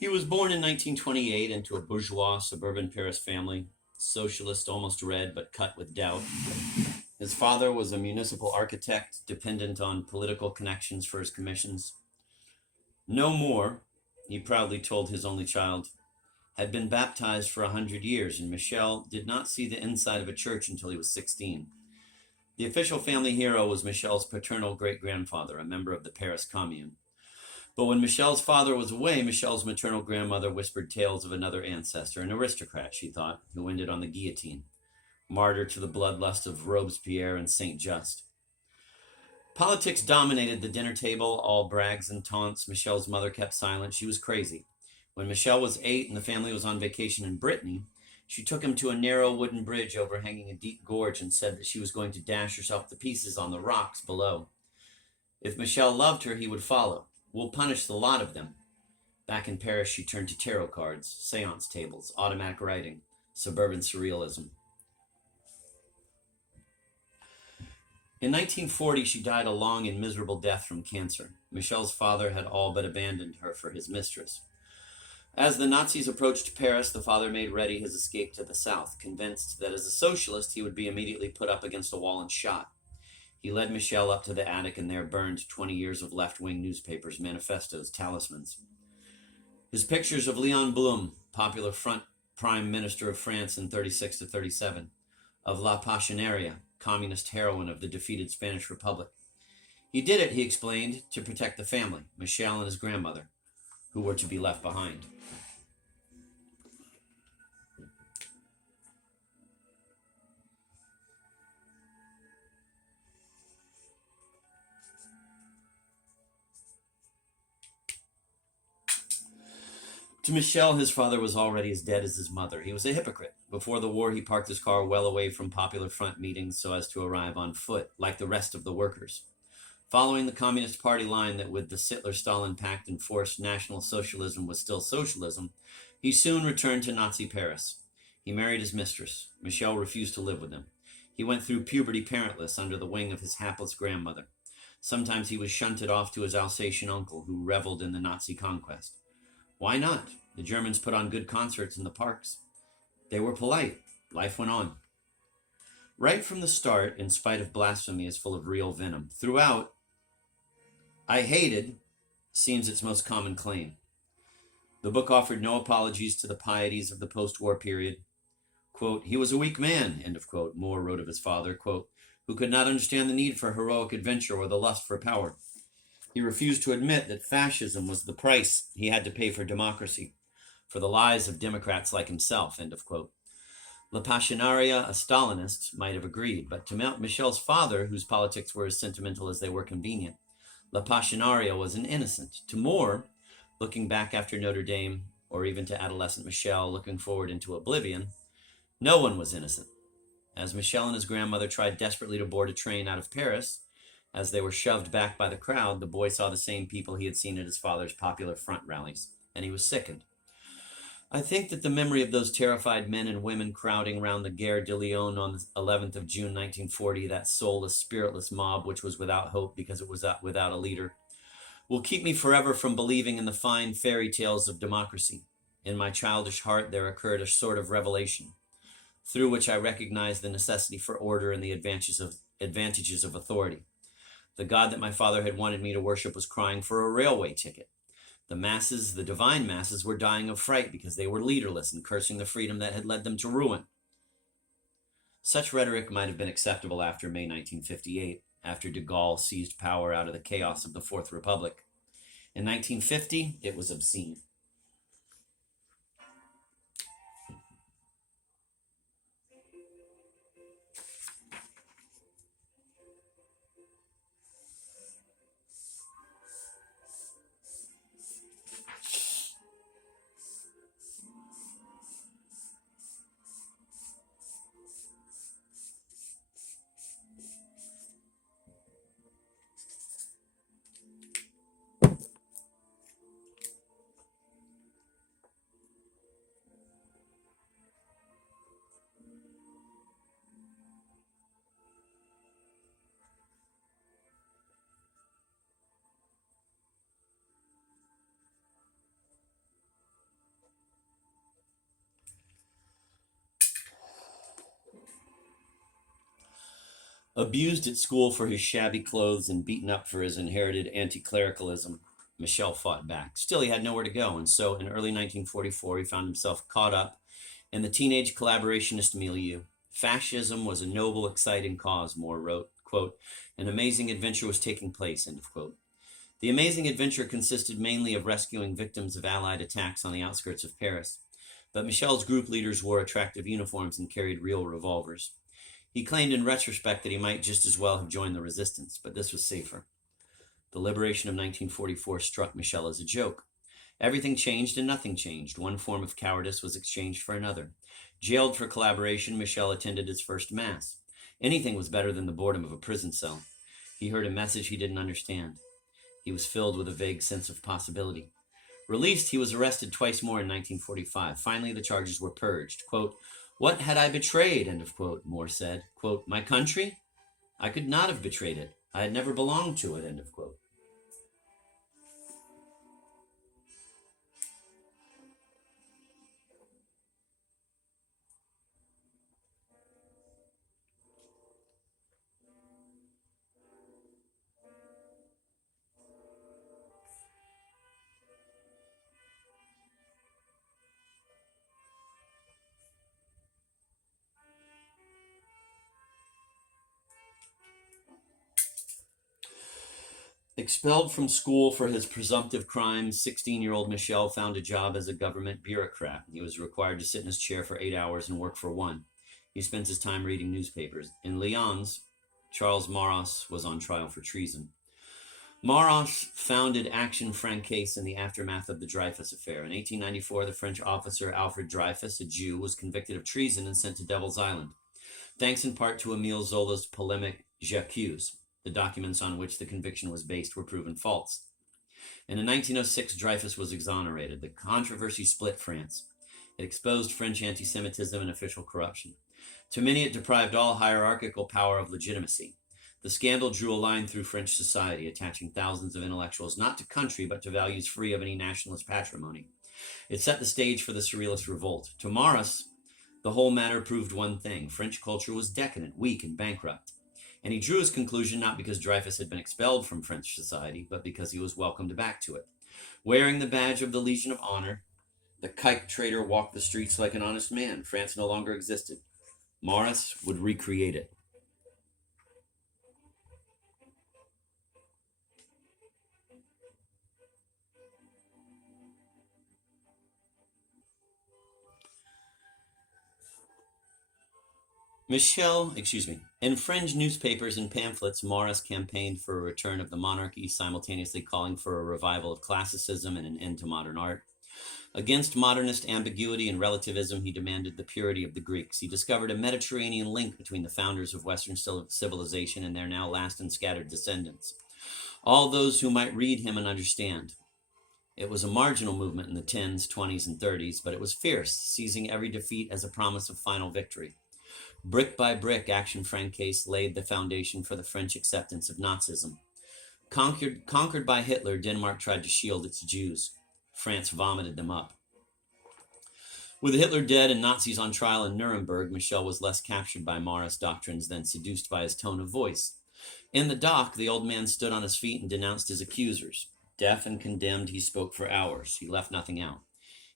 He was born in 1928 into a bourgeois suburban Paris family, socialist, almost red, but cut with doubt. His father was a municipal architect, dependent on political connections for his commissions. No more, he proudly told his only child, had been baptized for 100 years, and Michel did not see the inside of a church until he was 16. The official family hero was Michel's paternal great-grandfather, a member of the Paris Commune. But when Michel's father was away, Michel's maternal grandmother whispered tales of another ancestor, an aristocrat, she thought, who ended on the guillotine, martyr to the bloodlust of Robespierre and Saint-Just. Politics dominated the dinner table, all brags and taunts. Michel's mother kept silent. She was crazy. When Michel was 8 and the family was on vacation in Brittany, she took him to a narrow wooden bridge overhanging a deep gorge and said that she was going to dash herself to pieces on the rocks below. If Michel loved her, he would follow. We'll punish the lot of them. Back in Paris, she turned to tarot cards, seance tables, automatic writing, suburban surrealism. In 1940, she died a long and miserable death from cancer. Michel's father had all but abandoned her for his mistress. As the Nazis approached Paris, the father made ready his escape to the south, convinced that as a socialist he would be immediately put up against a wall and shot. He led Michel up to the attic and there burned 20 years of left-wing newspapers, manifestos, talismans. His pictures of Léon Blum, popular front prime minister of France in 36 to 37, of La Passionaria, communist heroine of the defeated Spanish Republic. He did it, he explained, to protect the family, Michel and his grandmother, who were to be left behind. To Michel, his father was already as dead as his mother. He was a hypocrite. Before the war, he parked his car well away from Popular Front meetings so as to arrive on foot, like the rest of the workers. Following the Communist Party line that with the Hitler-Stalin pact enforced National Socialism was still socialism, he soon returned to Nazi Paris. He married his mistress. Michel refused to live with him. He went through puberty parentless under the wing of his hapless grandmother. Sometimes he was shunted off to his Alsatian uncle, who reveled in the Nazi conquest. Why not? The Germans put on good concerts in the parks. They were polite. Life went on. Right from the start, In Spite of Blasphemy is full of real venom. Throughout, I hated seems its most common claim. The book offered no apologies to the pieties of the post-war period. Quote, he was a weak man, end of quote, Moore wrote of his father, quote, who could not understand the need for heroic adventure or the lust for power. He refused to admit that fascism was the price he had to pay for democracy, for the lies of Democrats like himself, end of quote. La Passionaria, a Stalinist, might have agreed, but to Michel's father, whose politics were as sentimental as they were convenient, La Passionaria was an innocent. To Moore, looking back after Notre Dame, or even to adolescent Michel looking forward into oblivion, no one was innocent. As Michel and his grandmother tried desperately to board a train out of Paris, as they were shoved back by the crowd, the boy saw the same people he had seen at his father's Popular Front rallies, and he was sickened. I think that the memory of those terrified men and women crowding round the Gare de Lyon on the 11th of June, 1940, that soulless, spiritless mob which was without hope because it was without a leader, will keep me forever from believing in the fine fairy tales of democracy. In my childish heart there occurred a sort of revelation, through which I recognized the necessity for order and the advantages of authority. The God that my father had wanted me to worship was crying for a railway ticket. The masses, the divine masses, were dying of fright because they were leaderless and cursing the freedom that had led them to ruin. Such rhetoric might have been acceptable after May 1958, after de Gaulle seized power out of the chaos of the Fourth Republic. In 1950, it was obscene. Abused at school for his shabby clothes and beaten up for his inherited anti-clericalism, Michel fought back. Still, he had nowhere to go, and so in early 1944, he found himself caught up in the teenage collaborationist milieu. Fascism was a noble, exciting cause, Moore wrote, quote, an amazing adventure was taking place, end of quote. The amazing adventure consisted mainly of rescuing victims of Allied attacks on the outskirts of Paris, but Michel's group leaders wore attractive uniforms and carried real revolvers. He claimed in retrospect that he might just as well have joined the resistance, but this was safer. The liberation of 1944 struck Michel as a joke. Everything changed and nothing changed. One form of cowardice was exchanged for another. Jailed for collaboration, Michel attended his first mass. Anything was better than the boredom of a prison cell. He heard a message he didn't understand. He was filled with a vague sense of possibility. Released, he was arrested twice more in 1945. Finally, the charges were purged. Quote, what had I betrayed, end of quote, Moore said. Quote, my country? I could not have betrayed it. I had never belonged to it, end of quote. Expelled from school for his presumptive crimes, 16-year-old Michel found a job as a government bureaucrat. He was required to sit in his chair for 8 hours and work for one. He spent his time reading newspapers. In Lyons, Charles Maurras was on trial for treason. Maurras founded Action Francaise in the aftermath of the Dreyfus Affair. In 1894, the French officer Alfred Dreyfus, a Jew, was convicted of treason and sent to Devil's Island, thanks in part to Émile Zola's polemic J'accuse. The documents on which the conviction was based were proven false. And in 1906, Dreyfus was exonerated. The controversy split France. It exposed French anti-Semitism and official corruption. To many, it deprived all hierarchical power of legitimacy. The scandal drew a line through French society, attaching thousands of intellectuals not to country, but to values free of any nationalist patrimony. It set the stage for the Surrealist revolt. To Maurras, the whole matter proved one thing. French culture was decadent, weak, and bankrupt. And he drew his conclusion not because Dreyfus had been expelled from French society, but because he was welcomed back to it. Wearing the badge of the Legion of Honor, the kike trader walked the streets like an honest man. France no longer existed. Maurras would recreate it. In fringe newspapers and pamphlets, Maurras campaigned for a return of the monarchy, simultaneously calling for a revival of classicism and an end to modern art. Against modernist ambiguity and relativism, he demanded the purity of the Greeks. He discovered a Mediterranean link between the founders of Western civilization and their now last and scattered descendants. All those who might read him and understand. It was a marginal movement in the 10s, 20s, and 30s, but it was fierce, seizing every defeat as a promise of final victory. Brick by brick, Action Francaise laid the foundation for the French acceptance of Nazism. Conquered by Hitler, Denmark tried to shield its Jews. France vomited them up. With Hitler dead and Nazis on trial in Nuremberg, Michel was less captured by Maurras' doctrines than seduced by his tone of voice. In the dock, the old man stood on his feet and denounced his accusers. Deaf and condemned, he spoke for hours. He left nothing out.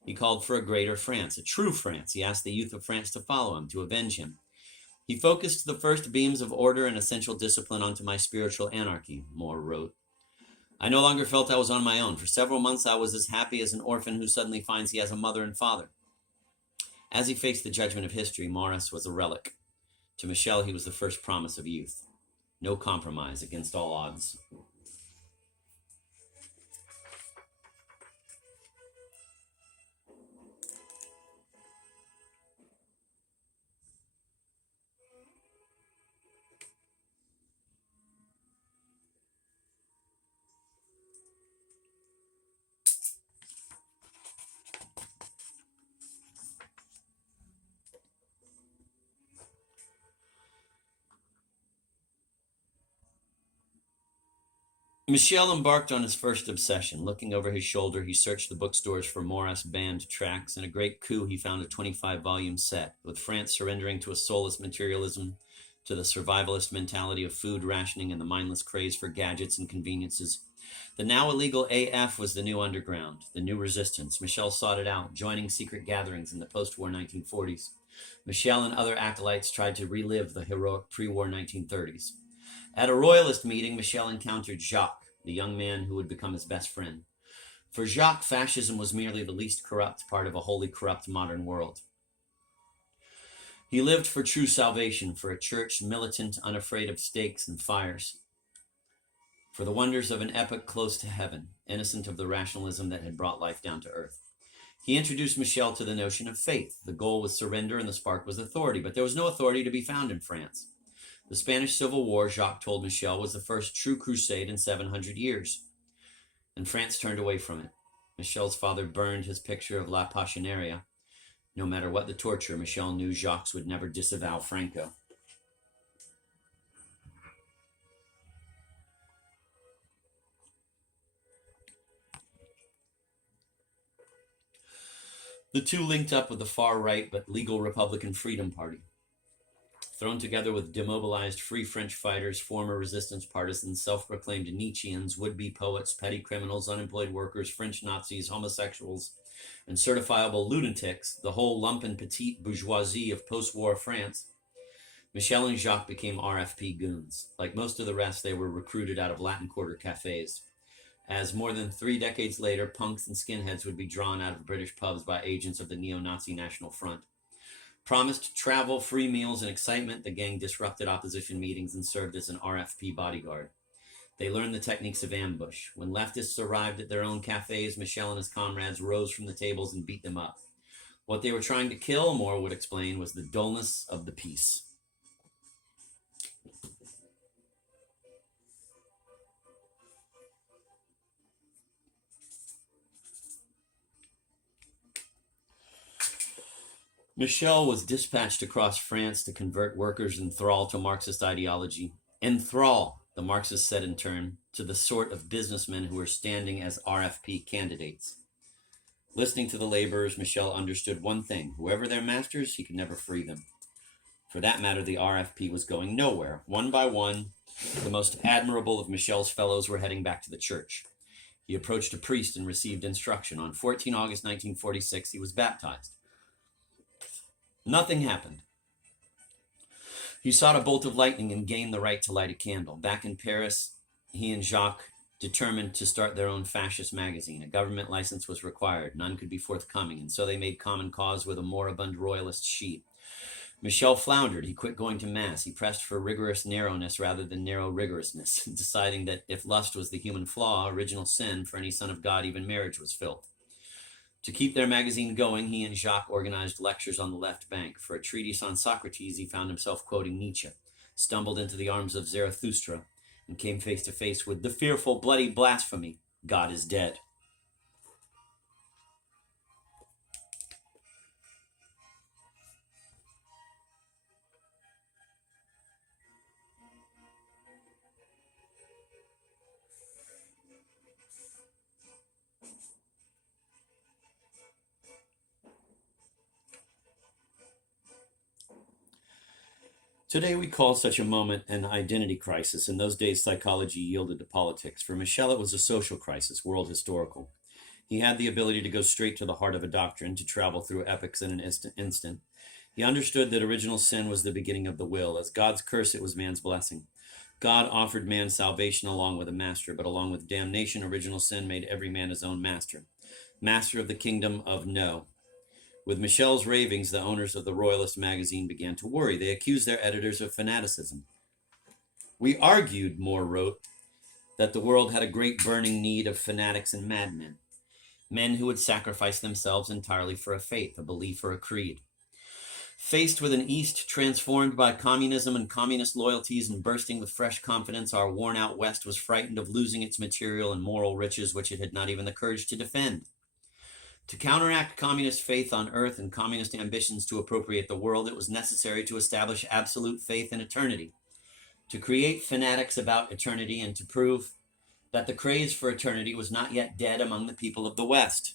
He called for a greater France, a true France. He asked the youth of France to follow him, to avenge him. He focused the first beams of order and essential discipline onto my spiritual anarchy, Moore wrote. I no longer felt I was on my own. For several months, I was as happy as an orphan who suddenly finds he has a mother and father. As he faced the judgment of history, Maurras was a relic. To Michel, he was the first promise of youth. No compromise against all odds. Michel embarked on his first obsession. Looking over his shoulder, he searched the bookstores for Maurras banned tracts. In a great coup, he found a 25-volume set. With France surrendering to a soulless materialism, to the survivalist mentality of food rationing and the mindless craze for gadgets and conveniences. The now illegal AF was the new underground, the new resistance. Michel sought it out, joining secret gatherings in the post-war 1940s. Michel and other acolytes tried to relive the heroic pre-war 1930s. At a royalist meeting, Michel encountered Jacques, the young man who would become his best friend. For Jacques, fascism was merely the least corrupt part of a wholly corrupt modern world. He lived for true salvation, for a church militant, unafraid of stakes and fires, for the wonders of an epoch close to heaven, innocent of the rationalism that had brought life down to earth. He introduced Michel to the notion of faith. The goal was surrender and the spark was authority, but there was no authority to be found in France. The Spanish Civil War, Jacques told Michel, was the first true crusade in 700 years, and France turned away from it. Michel's father burned his picture of La Passionaria. No matter what the torture, Michel knew Jacques would never disavow Franco. The two linked up with the far-right but legal Republican Freedom Party. Thrown together with demobilized Free French fighters, former resistance partisans, self-proclaimed Nietzscheans, would-be poets, petty criminals, unemployed workers, French Nazis, homosexuals, and certifiable lunatics, the whole lumpen petite bourgeoisie of post-war France, Michel and Jacques became RFP goons. Like most of the rest, they were recruited out of Latin Quarter cafes. As more than 3 decades later, punks and skinheads would be drawn out of British pubs by agents of the neo-Nazi National Front. Promised travel, free meals, and excitement, the gang disrupted opposition meetings and served as an RFP bodyguard. They learned the techniques of ambush. When leftists arrived at their own cafes, Michel and his comrades rose from the tables and beat them up. What they were trying to kill, Moore would explain, was the dullness of the peace. Michel was dispatched across France to convert workers in thrall to Marxist ideology. Enthrall, the Marxists said in turn, to the sort of businessmen who were standing as RFP candidates. Listening to the laborers, Michel understood one thing: whoever their masters, he could never free them. For that matter, the RFP was going nowhere. One by one, the most admirable of Michel's fellows were heading back to the church. He approached a priest and received instruction. On 14 August 1946, he was baptized. Nothing happened. He sought a bolt of lightning and gained the right to light a candle. Back in Paris, he and Jacques determined to start their own fascist magazine. A government license was required. None could be forthcoming, and so they made common cause with a moribund royalist sheet. Michel floundered. He quit going to Mass. He pressed for rigorous narrowness rather than narrow rigorousness, deciding that if lust was the human flaw, original sin, for any son of God, even marriage was filth. To keep their magazine going, he and Jacques organized lectures on the left bank. For a treatise on Socrates, he found himself quoting Nietzsche, stumbled into the arms of Zarathustra, and came face to face with the fearful, bloody blasphemy: God is dead. Today we call such a moment an identity crisis. In those days, psychology yielded to politics. For Michel, it was a social crisis, world historical. He had the ability to go straight to the heart of a doctrine, to travel through epochs in an instant. He understood that original sin was the beginning of the will. As God's curse, it was man's blessing. God offered man salvation along with a master, but along with damnation, original sin made every man his own master. Master of the kingdom of no. With Michel's ravings, the owners of the Royalist magazine began to worry. They accused their editors of fanaticism. We argued, Moore wrote, that the world had a great burning need of fanatics and madmen, men who would sacrifice themselves entirely for a faith, a belief, or a creed. Faced with an East transformed by communism and communist loyalties and bursting with fresh confidence, our worn-out West was frightened of losing its material and moral riches, which it had not even the courage to defend. To counteract communist faith on earth and communist ambitions to appropriate the world, it was necessary to establish absolute faith in eternity, to create fanatics about eternity, and to prove that the craze for eternity was not yet dead among the people of the West.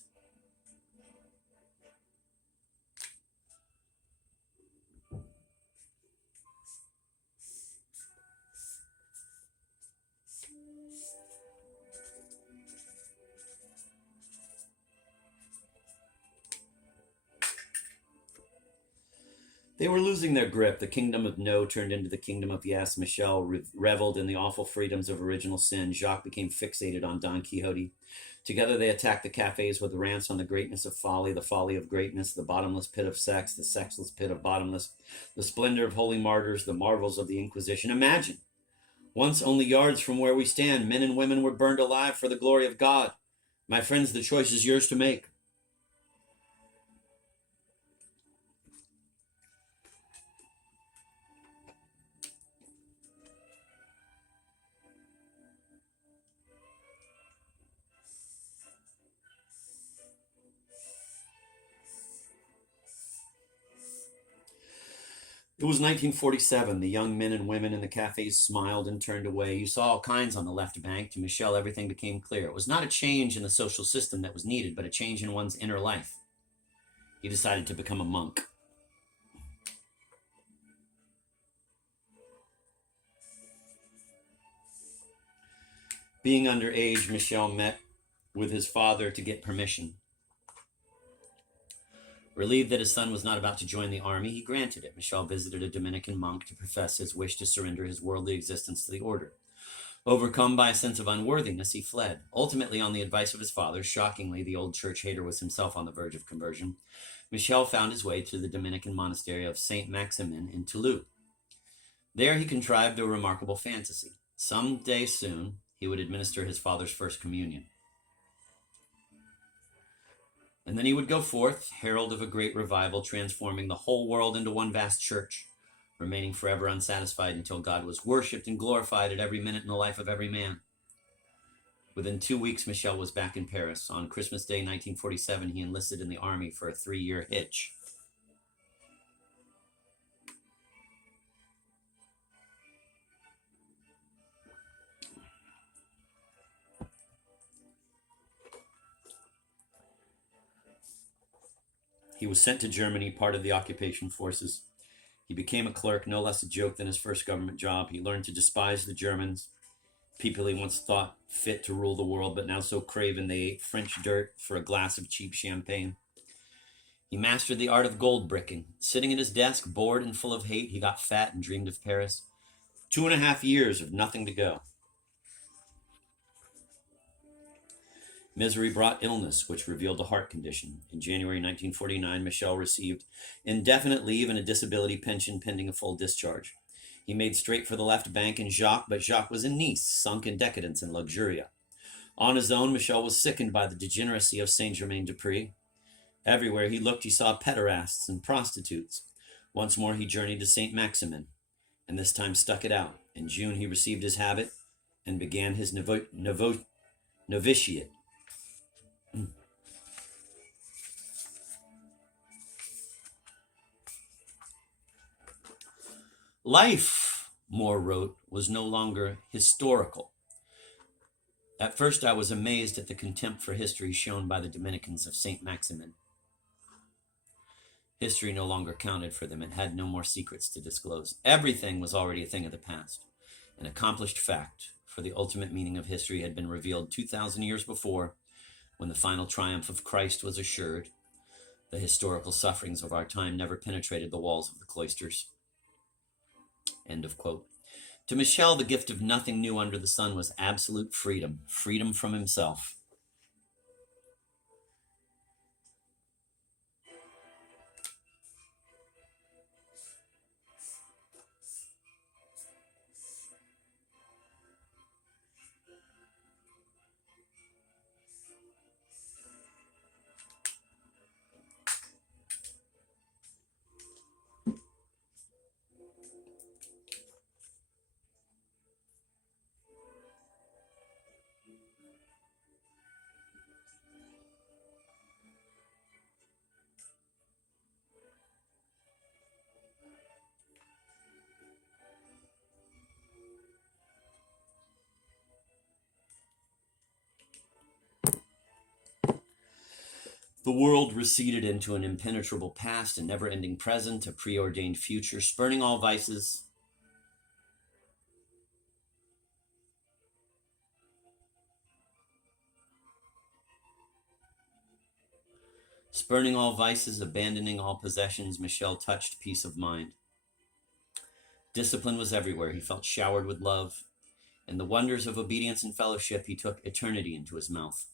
They were losing their grip. The kingdom of no turned into the kingdom of yes. Michel reveled in the awful freedoms of original sin. Jacques became fixated on Don Quixote. Together they attacked the cafes with rants on the greatness of folly, the folly of greatness, the bottomless pit of sex, the sexless pit of bottomless, the splendor of holy martyrs, the marvels of the Inquisition. Imagine, once only yards from where we stand, men and women were burned alive for the glory of God. My friends, the choice is yours to make. It was 1947. The young men and women in the cafes smiled and turned away. You saw all kinds on the left bank. To Michel, everything became clear. It was not a change in the social system that was needed, but a change in one's inner life. He decided to become a monk. Being underage, Michel met with his father to get permission. Relieved that his son was not about to join the army, he granted it. Michel visited a Dominican monk to profess his wish to surrender his worldly existence to the order. Overcome by a sense of unworthiness, he fled. Ultimately, on the advice of his father, shockingly, the old church hater was himself on the verge of conversion, Michel found his way to the Dominican monastery of Saint Maximin in Toulouse. There he contrived a remarkable fantasy. Some day soon, he would administer his father's first communion. And then he would go forth, herald of a great revival, transforming the whole world into one vast church, remaining forever unsatisfied until God was worshipped and glorified at every minute in the life of every man. Within 2 weeks, Michel was back in Paris. On Christmas Day, 1947, he enlisted in the army for a 3-year hitch. He was sent to Germany, part of the occupation forces. He became a clerk, no less a joke than his first government job. He learned to despise the Germans, people he once thought fit to rule the world, but now so craven they ate French dirt for a glass of cheap champagne. He mastered the art of gold bricking. Sitting at his desk, bored and full of hate, he got fat and dreamed of Paris. 2.5 years of nothing to go. Misery brought illness, which revealed a heart condition. In January 1949, Michel received indefinite leave and a disability pension pending a full discharge. He made straight for the left bank in Jacques, but Jacques was in Nice, sunk in decadence and luxuria. On his own, Michel was sickened by the degeneracy of Saint-Germain-des-Prés. Everywhere he looked, he saw pederasts and prostitutes. Once more, he journeyed to Saint Maximin, and this time stuck it out. In June, he received his habit and began his novitiate. Life, Moore wrote, was no longer historical. At first, I was amazed at the contempt for history shown by the Dominicans of Saint Maximin. History no longer counted for them. It had no more secrets to disclose. Everything was already a thing of the past, an accomplished fact, for the ultimate meaning of history had been revealed 2,000 years before, when the final triumph of Christ was assured. The historical sufferings of our time never penetrated the walls of the cloisters. End of quote. To Michel, the gift of nothing new under the sun was absolute freedom, freedom from himself. The world receded into an impenetrable past, a never-ending present, a preordained future, spurning all vices. Spurning all vices, abandoning all possessions, Michel touched peace of mind. Discipline was everywhere. He felt showered with love. In the wonders of obedience and fellowship, he took eternity into his mouth.